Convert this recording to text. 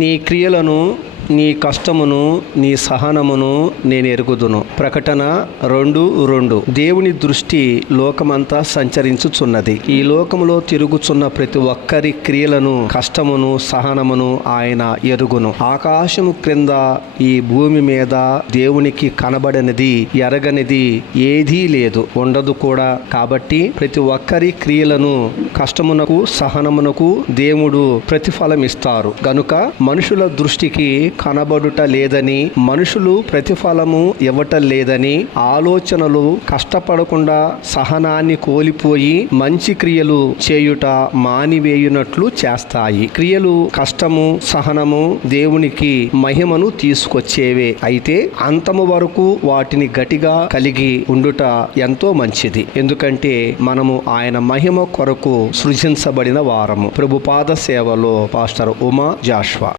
నీ క్రియలను, నీ కష్టమును, నీ సహనమును నేను ఎరుగుదును. ప్రకటన 2:2. దేవుని దృష్టి లోకమంతా సంచరించుచున్నది. ఈ లోకములో తిరుగుచున్న ప్రతి ఒక్కరి క్రియలను, కష్టమును, సహనమును ఆయన ఎరుగును. ఆకాశము క్రింద, ఈ భూమి మీద దేవునికి కనబడనిది, ఎరగనిది ఏదీ లేదు, ఉండదు కూడా. కాబట్టి ప్రతి ఒక్కరి క్రియలను, కష్టమునకు, సహనమునకు దేవుడు ప్రతిఫలం ఇస్తారు. గనుక మనుషుల దృష్టికి కనబడుట లేదని, మనుషులు ప్రతిఫలము ఇవ్వటం లేదని ఆలోచనలు కష్టపడకుండా సహనాన్ని కోల్పోయి మంచి క్రియలు చేయుట మానివేయునట్లు చేస్తాయి. క్రియలు, కష్టము, సహనము దేవునికి మహిమను తీసుకొచ్చేవే. అయితే అంతము వరకు వాటిని గట్టిగా కలిగి ఉండుట ఎంతో మంచిది. ఎందుకంటే మనము ఆయన మహిమ కొరకు సృజించబడిన వారము. ప్రభు పాద సేవలో పాస్టర్ ఉమా జాషువా.